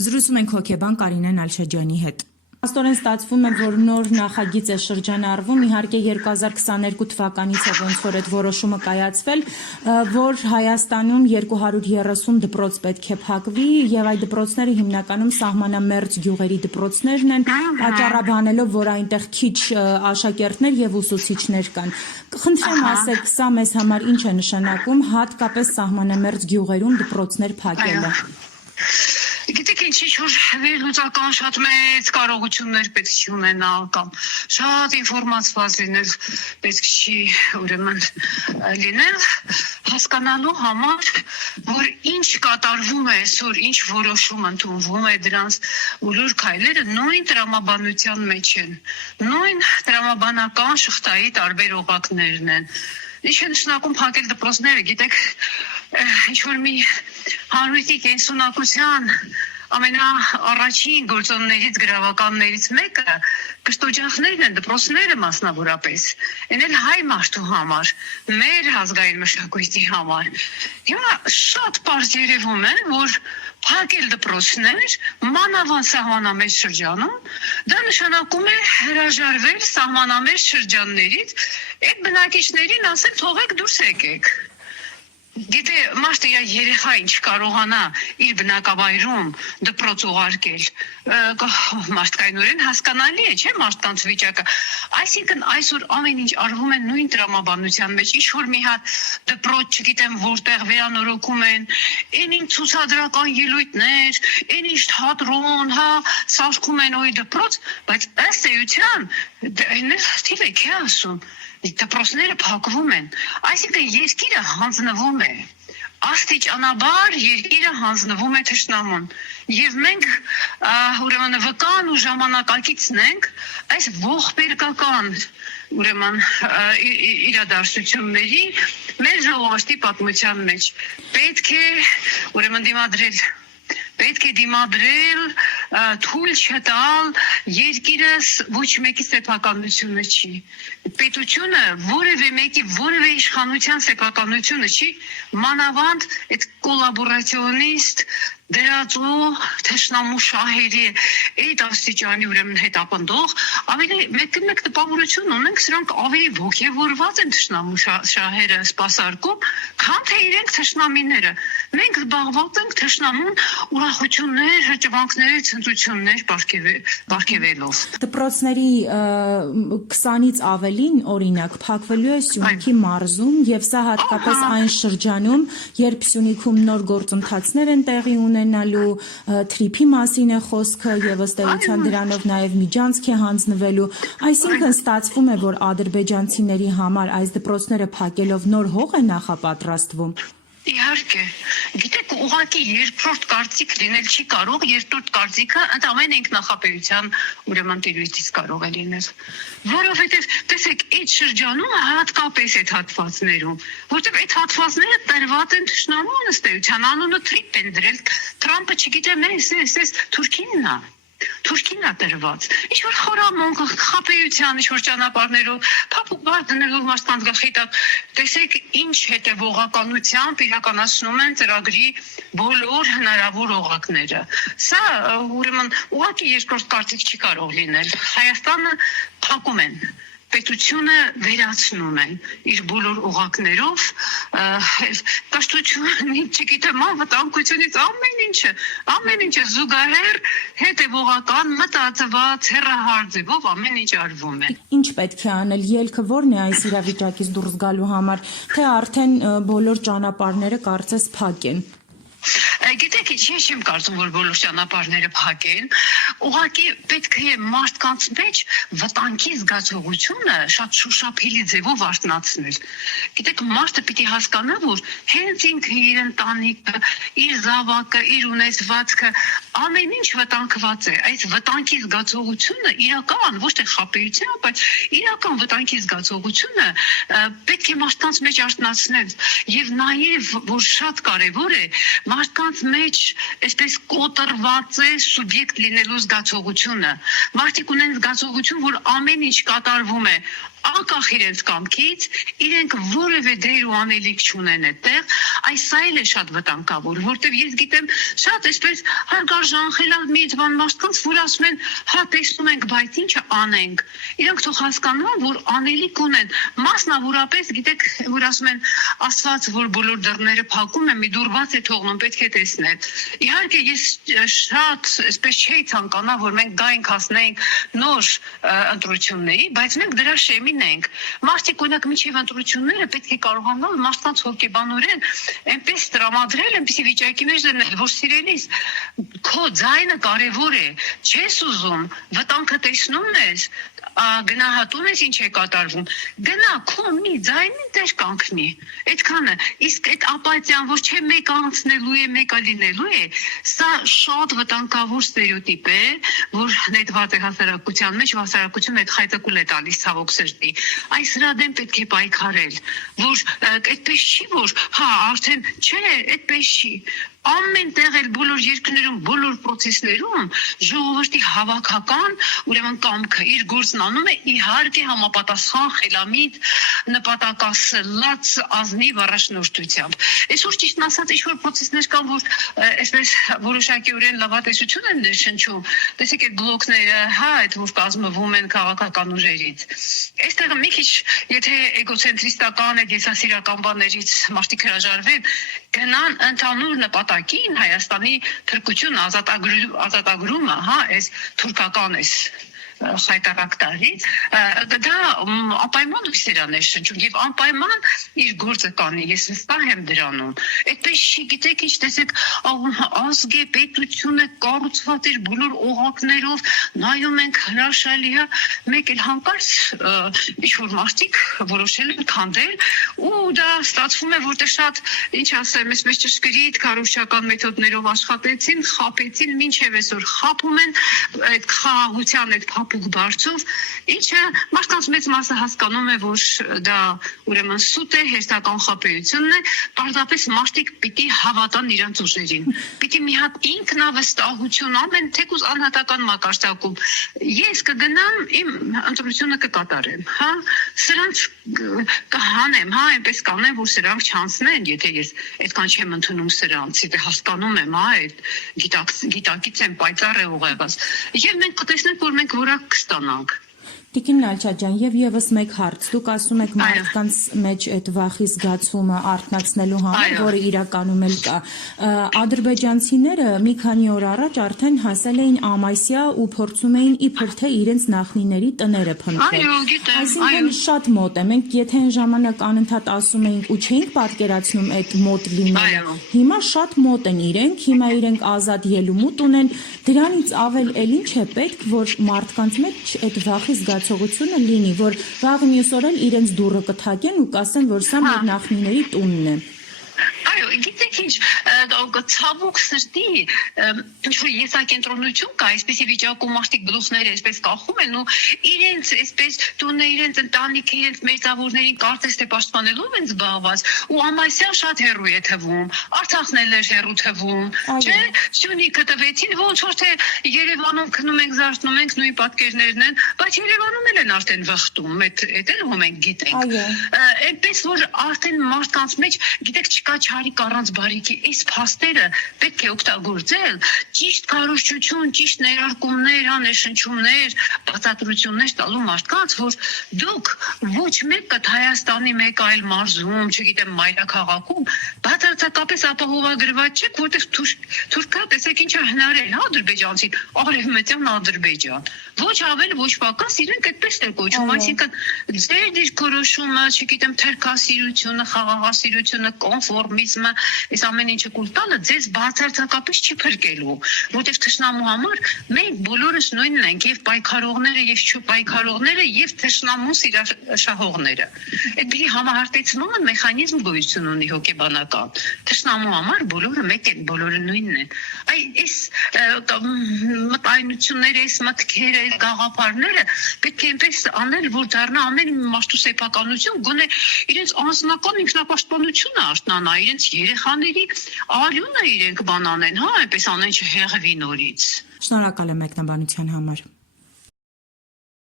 Զրուցում ենք հոգեբան Կարինե Նալչաջյանի հետ։ Աստորեն ստացվում է, որ նոր նախագիծ է շրջանառվում, իհարկե 2022 թվականից է ոնց որ այդ որոշումը կայացվել, որ Հայաստանում 230 դպրոց պետք է փակվի եւ այդ դպրոցները հիմնականում սահմանամերձ գյուղերի դպրոցներն են, պատճառաբանելով, որ այնտեղ քիչ աշակերտներ եւ ուսուցիչներ կան։ Խնդրեմ ասեք, սա մեզ համար ինչ է նշանակում հատկապես սահմանամերձ գյուղերում դպրոցներ փակելը։ Գիտեք ինչ որ վերլուծական շատ մեծ կարողություններ պետք չի ունենալ կամ շատ ինֆորմացված լինել պետք չի ուրեմն լինել հասկանալու համար որ ինչ կատարվում է այսօր ինչ որոշում ընդունվում է դրանց բոլոր քայլերը նույն տրամաբանության մեջ են նույն տրամաբանական շղթայի տարբեր օղակներն են Ինչ է նշանակում փակել դպրոցները, գիտեք, ինչ-որ մի հանրույթի կենսունակության ամենաառաջին գործոններից գրավականներից մեկը կրթօջախներն են, դպրոցները մասնավորապես, են էլ հայ մարդու համար, մեր ազգային մշակույթի համար։ Հիմա շատ պարզ երևում է, որ փակել դպրոցներ մանավանդ սահմանամերձ շրջանում, դա նշանակում է հրաժարվել սահմանամերձ շրջաններից, այդ բնակիչներին ասել թողեք դուրս եկեք։ Գիտե, մարդը երեխա ինչ կարողանա իր բնակավայրում դպրոց ուղարկել, մարդկայնորեն հասկանալի է, չէ՞ մարդկանց վիճակը։ Այսինքն այսօր ամեն ինչ արվում է նույն տրամաբանության մեջ, ինչ որ մի հատ դպրոց, չգիտեմ որտեղ վերանորոգում են, այնին ցուցադրական ելույթներ, այնինչ թատրոն, սարքում են օի դպրոց, բայց ըստ էության այնպես թիվ է քե ասում դպրոցները փակվում են, այսինքն երկիրը հանձնվում է, աստիճանաբար երկիրը հանձնվում է թշնամուն, և մենք ուրեմն վկան ու ժամանակակիցն ենք այս ողբերգական ուրեմն իրադարձությունների մեր ժողովրդի պատմության մեջ, պետք է ուրեմն դիմադրել, թույլ չտալ, երկիրս ոչ մեկի սեփականությունը չի։ Պետությունը որևէ մեկի որևէ իշխանության սեփականությունը չի, մանավանդ այդ կոլաբորացիոնիստ դրածո թշնամու շահերի այդ աստիճանի ուրեմն հետապնդող ավելի մեկ տպավորություն ունենք սրանք ավելի ոգևորված են թշնամու շահերը սպասարկում քան թե իրենք թշնամիները մենք զբաղված ենք թշնամուն ուրախություններ հրճվանքներ ցնծություններ բարգեւելով դպրոցների 20-ից ավելին օրինակ փակվելու է Սյունիքի մարզում եւ սա հատկապես այն շրջանում երբ Սյունիքում նոր գործընթացներ են տեղի ունենալու թրիփի մասին է խոսքը եւ ըստ էության դրանով նաեւ միջանցք է հանձնվելու այսինքն ստացվում է որ ադրբեջանցիների համար այս դպրոցները փակելով նոր հող է նախապատրաստվում Իհարկե, գիտեք, ուղղակի երկրորդ կարծիք լինել չի կարող, երկրորդ կարծիքը ընդամենը ինքնախապեյության ուրեմն տիրույթից կարող է լինել։ Որովհետև, տեսեք, այդ շրջանում հատկապես այդ հատվածներում, որտեղ այդ հատվածները տրված են թշնամու ըստ էության, անունը թրիփ են դրել, Թրամփը չգիտեմ, էս Թուրքինն է։ Թուրքինն է տրված։ Ինչ-որ խորամոնք, խապեյության, ինչ-որ ճանապարհներով, փափուկ բար դնելով մարդկանց գլխի տակ, տեսեք ինչ հետևողականությամբ իրականացնում են ծրագրի բոլոր հնարավոր օղակները։ Սա ուրեմն ուղղակի երկրորդ կարծիք չի կարող լինել։ Հայաստանը փակում են պետությունը վերացնում են իր բոլոր օղակներով, կրթությունը, չգիտեմ, անվտանգությունից ամեն ինչը զուգահեռ հետևողական, մտածված, հեռահար ձևով ամեն ինչ արվում է։ Ինչ պետք է անել, ելքը ո՞րն է այս իրավիճակից դուրս գալու համար, թե արդեն բոլոր ճանապարհները կարծես փակ են։ Գիտեք, ես չեմ կարծում, որ բոլոր ճանապարհները փակեն, ուղղակի պետք է մարդկանց մեջ վտանգի զգացողությունը շատ շոշափելի ձևով արթնացնել։ Գիտեք, մարդը պիտի հասկանա, որ հենց ինքը իր ընտանիքը, իր զավակը, իր ունեցվածքը, ամեն ինչ վտանգված է։ Այս վտանգի զգացողությունը իրական, ոչ թե խաբեության, բայց իրական վտանգի զգացողությունը պետք է մարդկանց մեջ արթնացնել եւ նաեւ, որ շատ կարեւոր է, մարդկանց մեջ այսպես կոտրված է սուբյեկտ լինելու զգացողությունը։ Մարդիկ ունեն զգացողություն, որ ամեն ինչ կատարվում է անկախ իրենց կամքից, իրենք որևէ դեր ու անելիք չունեն այդտեղ, այս սա էլ է շատ վտանգավոր, որտեղ ես գիտեմ շատ այսպես հարգարժան խելամիտ բան մարդկանց, որ ասում են, հա տեսնում ենք, բայց ինչը անենք։ Իրենք թող հասկանան, որ անելիք ունեն, մասնավորապես գիտեք, որ ասում են, ասված, որ բոլոր դռները փակում են, մի դուռ բաց է թողնում, պետք է տեսնել։ Իհարկե ես շատ այսպես չէի ցանկանա, որ մենք գայինք հասնենք նոր ընտրությունների, բայց մենք դրա շեմին ենք։ Մարդիկ օրինակ միջև ընտրությունները պետք է կարողանալ մարդկանց հոգեբանորեն այնպես տրամադրել, այնպեսի վիճակի մեջ դնել, որ սիրելիս քո ձայնը կարևոր է, չես ուզում, վտանգը տեսնում ես, գնահատում ես ինչ է կատարվում, գնա քո մի ձայնին դեր կանգնի, այդքանը, իսկ այդ ապաթիան, որ չէ մեկ անցնելու է, մեկը լինելու է, սա շատ վտանգավոր ստերեոտիպ է, որ նետված է հասարակության մեջ, հասարակությունը այդ խայտակուլ է տալիս ցավոք սրտի, այս դրա դեմ պետք է պայքարել, որ այդպես չի, որ հա արդեն չէ, այդպես չի, ամեն տեղ էլ բոլոր երկրներում, բոլոր process-ներում ժողովրդի հավաքական, ուրեմն կամքը իր գործն անում է իհարկե համապատասխան խելամիտ նպատակասլաց ազնիվ առաջնորդությամբ։ Այսօր ճիշտն ասած ինչ-որ process-ներ կան, որ այսպես որոշակիորեն լավատեսություն են ներշնչում, տեսեք այդ բլոկները, հա, այդ որ կազմվում են քաղաքական ուժերից։ Այստեղ մի քիչ, եթե էգոցենտրիստական, եսասիրական բաներից մարդիկ հրաժարվեն, գնան ընդհանուր նպատակին Հայաստանի թրկություն ազատագրումը, հա, այս թուրքական էս խայտարակ տարից, դա անպայման ուսերան է շնչում և անպայման իր գործը կանի, ես վստահ եմ դրանում։ Այդպես չի, գիտեք ինչ, տեսեք, ազգ է, պետություն է, կառուցված իր բոլոր օղակներով, նայում ենք հրաշալի, մեկ էլ հանկարծ ինչ-որ մարդիկ որոշել են քանդել, ու դա ստացվում է, որտեղ շատ, ինչ ասեմ, այսպես ճշգրիտ քարոզչական մեթոդներով աշխատեցին, խաբեցին, մինչև այսօր խաբում են, այդ խաղաղության այդ բարձով, ինչը մարդկանց մեծ մասը հասկանում է, որ դա ուրեմն սուտ է, հերթական խաբեությունն է, պարզապես մարդիկ պիտի հավատան իրենց ուժերին, պիտի մի հատ ինքնավստահություն ամեն թեկուզ անհատական մակարդակում, ես կգնամ, իմ ընտրությունը կկատարեմ, հա, սրանց կհանեմ, հա, այնպես կանեմ, որ սրանք չանցնեն, եթե ես այդքան չեմ ընդունում սրանց, եթե հասկանում եմ, հա, այդ գիտակից եմ պայծառ է ուղեղս, և մենք կտեսնենք, որ մենք որակ կստանանք։ Տիկին Նալչաջյան, եւ եւս մեկ հարց, դուք ասում եք մարդկանց մեջ այդ վախի զգացումը արթնացնելու համար, որը իրականում էլ կա։ Ադրբեջանցիները մի քանի օր առաջ արդեն հասել էին Ամասիա ու փորձում էին իբր թե իրենց նախնիների տները փնտրել։ Այսինքն շատ մոտ է։ Մենք եթե այն ժամանակ անընդհատ ասում էինք ու չէինք պատկերացնում այդ մոտ լինելը, հիմա շատ մոտ են իրենք, հիմա իրենք ազատ ելումուտ ունեն, դրանից ավել էլ ինչ է պետք, որ մարդկանց մեջ այդ վախի զգացողությունը լինի, որ վաղ մյուս օր էլ իրենց դուռը կթակեն ու կասեն, որ սա մեր նախնիների տունն է։ Այո, գիտեք ինչ, ցավոք սրտի, ինչ-որ եսակենտրոնություն կա, այսպեսի վիճակում մարդիկ գլուխները այսպես կախում են ու իրենց այսպես տունը, իրենց ընտանիքը, իրենց մեծավորներին կարծես թե պաշտպանելով են զբաղված ու Ամասիան շատ հեռու է թվում, Արցախն էլ էր հեռու թվում, չէ, Սյունիքը տվեցին, ոնց որ թե Երևանում քնում ենք, զարթնում ենք, նույն պատկերներն են, բայց Երևանում էլ են արդեն վխտում, այդ էլ ում ենք գիտենք։ Այնպես որ արդեն մարդկանց մեջ, գիտեք, չկա չարիք առանց բարիքի, այս փաստերը պետք է օգտագործել, ճիշտ քարոզչություն, ճիշտ ներարկումներ, ներշնչումներ, բացատրություններ տալու մարդկանց, որ դուք ոչ մեկը Հայաստանի մեկ այլ մարզում, չգիտեմ, մայրաքաղաքում, բացարձակապես ապահովագրված չեք, որտեղ թուրքա, տեսեք ինչա հնարել, հա, ադրբեջանցին, արևմտյան Ադրբեջան, ոչ ավել, ոչ պակաս, իրենք այդպես են կոչում, այսինքն ձեր դիրքորոշումը, չգիտեմ, թերքասիրությունը, խաղաղասիրությունը, կոնֆորմիզմը, այս ամեն ինչը կուլ տալը ձեզ բացարձակապես չի փրկելու, որտեղ թշնամու համար մենք բոլորս նույնն ենք, եւ պայքարողները, եւ չպայքարողները, եւ թշնամու սիրաշահողները։ Այդպիսի համահարտեցման մեխանիզմ գոյություն ունի հոգեբանական։ Թշնամու համար բոլորը մեկ են, բոլորը նույնն են։ Այս մտայնությունները, այս մտքերը, այս գաղափարները պետք է այնպես անել, որ դառնա ամեն մարդու սեփականություն, գոնե իրենց անձնական ինքնապաշտպանությունը արթնանա, իրենց երեխաների արյունը իրենք բան անեն, հա, այնպես անեն չհեղվի նորից։ Շնորհակալ եմ մեկնաբանության համար։